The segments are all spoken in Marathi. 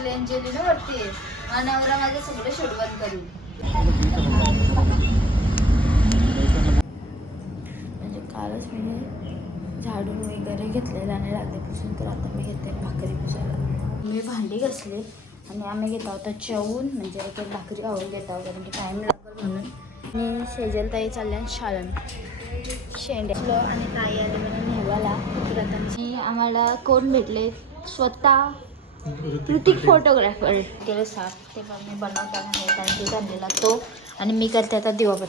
क्लेन जेली ना वरती आणि नवरा माझं सगळं शेडवण करू म्हणजे कालच मी झाडून वगैरे घेतलेला आणि रात्रीपासून तर आता मी घेते भाकरी पुसायला मी भांडी घासले आणि आम्ही घेत आहोत चवून म्हणजे एक भाकरी आवडून घेत आहोत कारण की टाईम लागेल म्हणून. आणि शेजल ताई चालल्या शाळण शेंड्यालो आणि ताई आले म्हणून नेवाला. तर आम्हाला कोण भेटले? स्वतः. ऋतिक फोटोग्राफर केलं साफ ते पण मी बनवताना तो. आणि मी करते आता दिवापत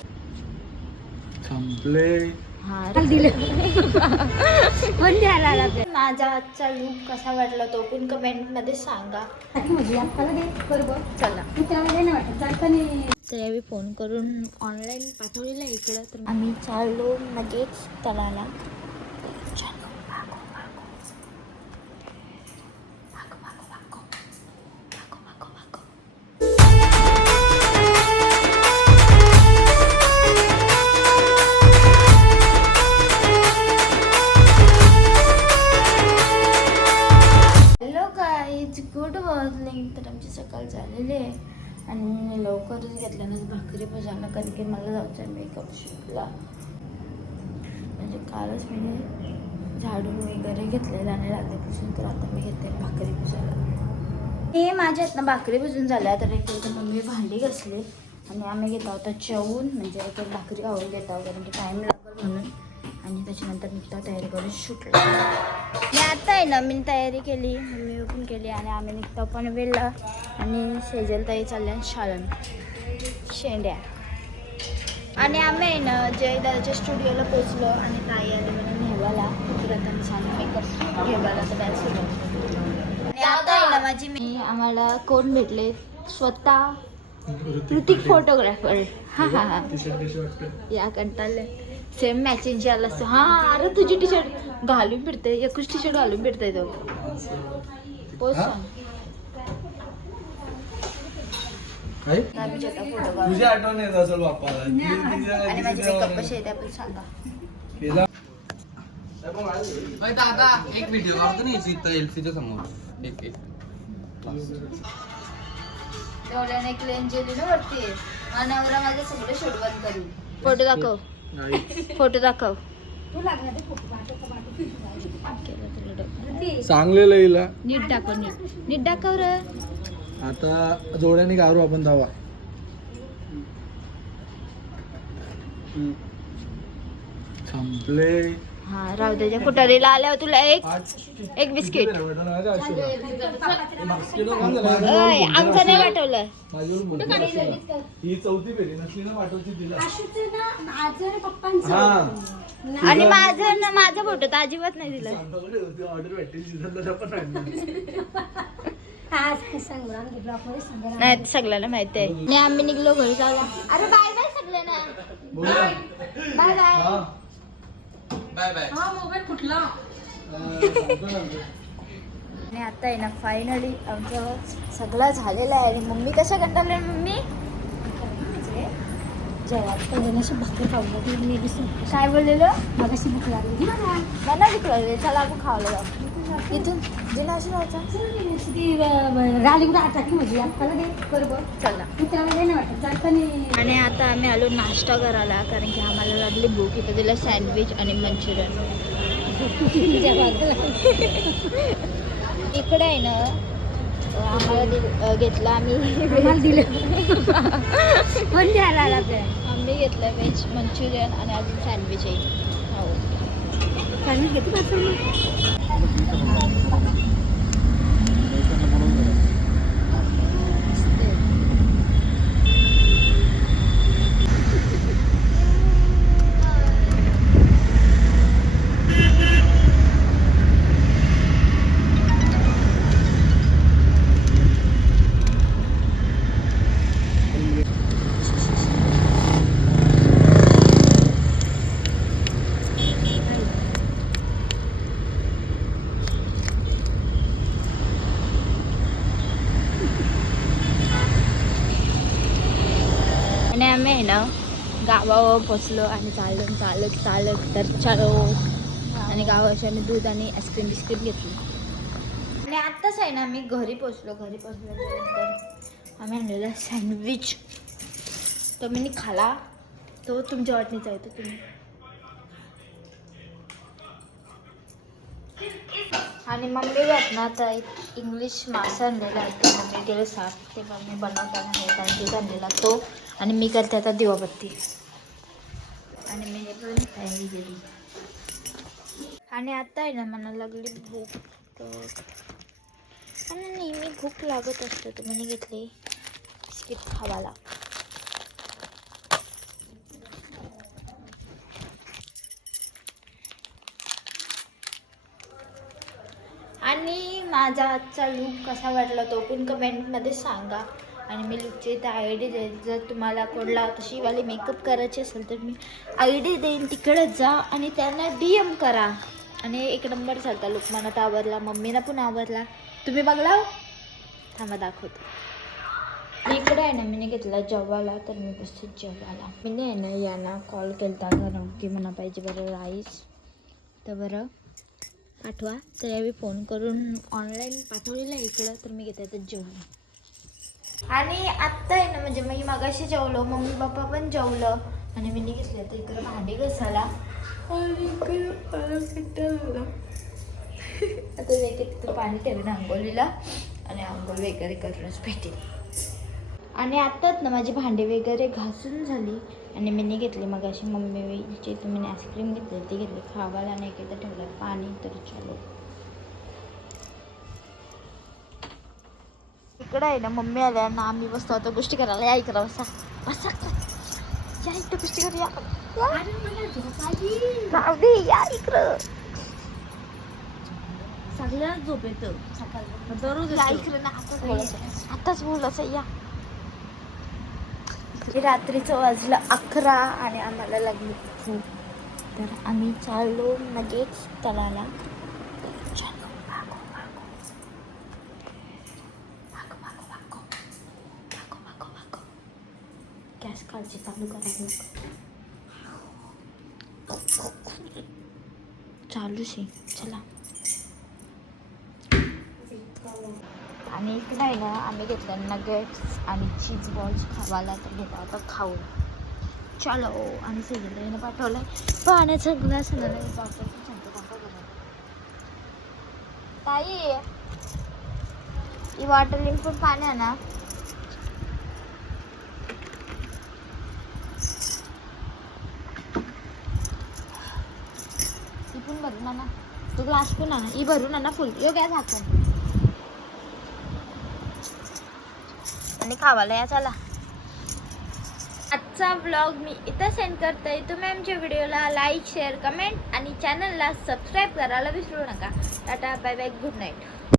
संपले. हा दिलं. पण द्यायला लागलं. माझा आजचा लुक कसा वाटला तो पण कमेंटमध्ये सांगा. चला. तर यावेळी फोन करून ऑनलाईन पाठवलेलं इकडं. तर आम्ही चाललो लगेच तळाला आणि मी लवकरच घेतल्यानंच भाकरी भजायला कारण की मला जायचं आहे मेकअप शूटला म्हणजे कालच मी झाडून वगैरे घेतलेला आणि रात्रीपासून तर आता मी घेते भाकरी भजायला. हे माझ्या ना भाकरी भजून झाल्या. तर एक एकदा मम्मी भांडी घासली आणि आम्ही घेत आहोत जेवून म्हणजे एक भाकरी आवडून घेत आहोत कारण की टाईम लागेल म्हणून. आणि त्याच्यानंतर निघता तयारी करून शूटला मी आता आहे ना मी तयारी केली मम्मी पण केली आणि आम्ही निघतो पण वेळला आणि सेजल ताई चालल्या शाळण शेंड्या. आणि आम्ही आहे ना जय दादाच्या स्टुडिओला पोचलो आणि ताई आली म्हणून नेवाला. मी छान मेकअप घेवाला तर डान्स आणि आता आहे ना माझी मी आम्हाला कोण भेटले? स्वतः ऋतिक फोटोग्राफर हा हा हा. या कंटाळले. सेम मॅचिंग आला असतो. हा अरे तुझी टी शर्ट घालून फिरते एकच टी शर्ट घालून फिरते तो. पोच हा? तुझी. आठवण येत असेल बाप्पाला. आणि माझे कसे सांगा. दादा एक व्हिडिओ काढतो ना इथं एलसीच्या समोर. एक एक. डोळ्याने क्लेन जेली ना वरती. आणि नवरा माझं सगळं शेडवण करू फोटो दाखव. फोटो दाखव. चांगलेलं हिला. नीट दाखव नीट. नीट दाखव रे. आता जोड्याने गारू आपण धावा. संपले. हा राहू त्याच्या कुटारीला आल्यावर तुला एक एक बिस्किट? अय, आमचं नाही पाठवलं माझ्यावर बोलतो अशी ना. ही चौथी फेरी नसली ना पाठवची तिला हा. आणि माझं ना माझा फोटो तर अजिबात नाही दिला. आमच्याकडे ऑर्डर पण. नाही सगळ्यांना माहिती आहे. आणि आम्ही निघलो घरी चालला अरे बाय बाय सगळ्यांना. बोला. बाय बाय हा. Bye bye. आणि आता आहे ना फायनली आमचं सगळं झालेलं आहे. आणि मम्मी कशा कंटाळल्या मम्मी? काय बोललेलं? मला भूक लागली. चला आपण खावलं जाऊ इथून जिना अशी नव्हता? चला. आणि आता आम्ही आलो नाश्ता करायला कारण की आम्हाला लागली भूक इथं दिलं सँडविच आणि मंचुरियन. इकडे आहे ना आम्हाला दिल- घेतलं आम्ही. दिलं. पण द्यायला आम्ही घेतलं व्हेज मंचुरियन आणि अजून सँडविच आहे. हो. सँडविच घेते आणि आम्ही आहे ना गावावर पोचलो आणि चालत चालत चालत तर चालो. आणि गावाच्या दूध आणि आईस्क्रीम बिस्किट घेतली. आणि आत्ताच आहे ना आम्ही घरी पोचलो घरी पोचल्यानंतर आम्ही आणलेला सँडविच तो मी खाला तो तुमच्या वाटणीचा येतो तुम्ही. आणि मम्मी घेत ना तर एक इंग्लिश मासा आणलेला आहे. तो मम्मी गेले साफ ते मम्मी बनवताना हे त्यांची आणलेला तो. आणि मी करते आता दिवाबत्ती. पण आणि आता आहे ना मला लागली भूक. तर आणि नेहमी भूक लागत असतो तर घेतली घेतले बिस्किट खावाला. आणि माझा आजचा लूक कसा वाटला तो पण कमेंटमध्ये सांगा. आणि मी लुकची तर आय डी देईन जर तुम्हाला कोणला तशीवाली मेकअप करायची असेल तर मी आय डी देईन. तिकडे जा आणि त्यांना डी एम करा. आणि एक नंबर चालता लुक मला तर आवडला मम्मीला पण आवरला. तुम्ही बघला? थांबा दाखवतो. आणि इकडे आहे ना मी घेतला जेवायला तर मी बसते जेवायला. मी आहे ना यांना कॉल केला घरून की म्हणा पाहिजे बरं राईस तर बरं पाठवा. तर यावेळी फोन करून ऑनलाईन पाठवलेला इकडं तर मी घेते तर जेवण आणि आत्ता आहे ना म्हणजे मी मगाशी जेवलो मम्मी पप्पा पण जेवलं. आणि मी घेतलं तर इकडं भांडी घसाला आता एक तिथं पाणी ठेवेन आंघोळीला. आणि आंघोळ वगैरे करूनच भेटेल. आणि आत्ताच ना माझी भांडी वगैरे घासून झाली. आणि मी घेतली मग अशी मम्मीची तुम्ही आईस्क्रीम घेतली ती घेतली. खावायला नाही की तर ठेवलं. पाणी तर चालू इकडं आहे ना मम्मी आल्या ना आम्ही बसतो. आता गोष्टी करायला. या इकडं बसा. बसा या इकडं गोष्टी करूया जाऊ दे या इकडं. सगळ्यांना झोप येतं. सकाळी. दररोज या. इकडे ना आताच बोलायचं. आताच बोलायचं या. रात्रीचं वाजलं अकरा आणि आम्हाला लागली. तर आम्ही चाललो लगेच तळाला काळजी चालू करा चालू आहे चला. आणि इकडे आहे ना आम्ही घेतलं नगेट्स आणि चीज बॉल्स खावायला तर घेतला आता खाऊ चलो आणि सगळं पाठवलंय. पाण्याचा ग्लास आणला बापाचं सांगतो ताई बनवतो ताई ही वॉटर पण पाणी आहे ना ना ना तू आणा तो ग्लास पण आणा. ही भरून ना फुल यो गॅस आणि खावाला या चला. आजचा ब्लॉग मी इथं सेंड करते. तुम्ही आमच्या व्हिडिओला लाईक शेअर कमेंट आणि चॅनलला सबस्क्राईब करायला विसरू नका. Tata bye bye good night